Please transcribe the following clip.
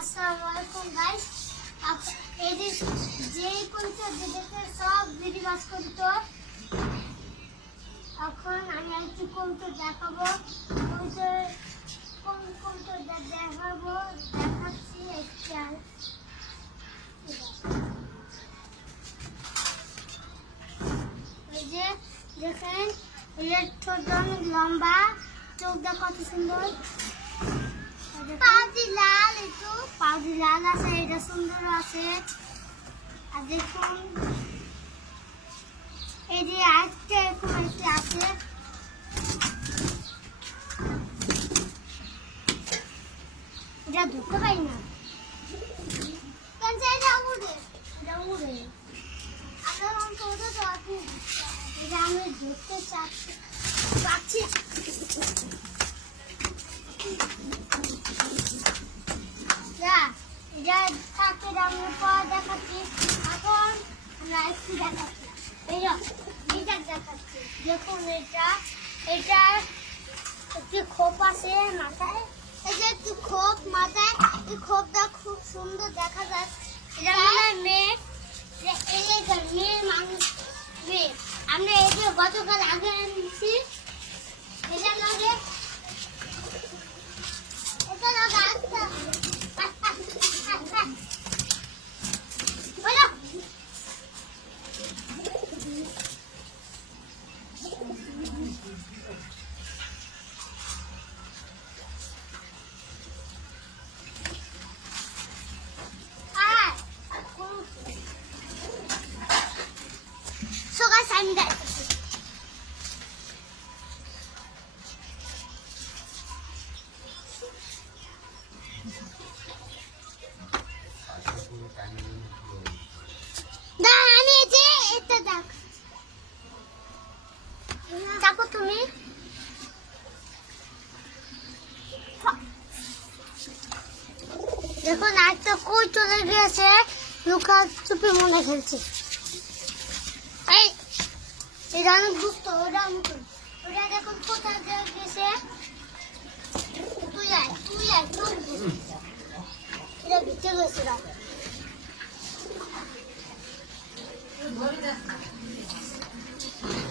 আসসালামু আলাইকুম গাইস। এই যে কবুতর দেখতে সব ভিডিও বাস করতো, এখন আমি একটু কবুতর দেখাবো। কবুতর দেখাবো, দেখাচ্ছি একটা। এই যে দেখেন, এর ঠোঁট অনেক লম্বা, চোখটা কত সুন্দর, পাউডি লাল, একটু পাউডি লাল আছে, এটা সুন্দর আছে। আর দেখুন এই যে আজকে এরকম একটা আছে, এটা ধরতে পারি না, এটা উড়ে, এটা উড়ে। আপনার অন্তত তো আপনি এটা আমি ধরতে পাচ্ছি। এটা থাকে আমি পর দেখাচ্ছি। এখন আমরা একটু দেখাচ্ছি, এইটা দেখাচ্ছি। দেখুন এটা একটি খোপ আছে মাথায়, এই যে একটু খোপ মাথায়, এই খোপটা খুব সুন্দর দেখা যায়। এটা মানে মেয়ে, মেয়ে মানুষ, মেয়ে। আমরা এই যে গতকাল আগে আনছি, এটা লাগে দেখো তুমি। দেখুন একটা কই চলে গিয়েছে, লুকা চুপি মনে খেলছে। এটা অনেক দুষ্ট, ওটা দেখুন কোথায় গেছে।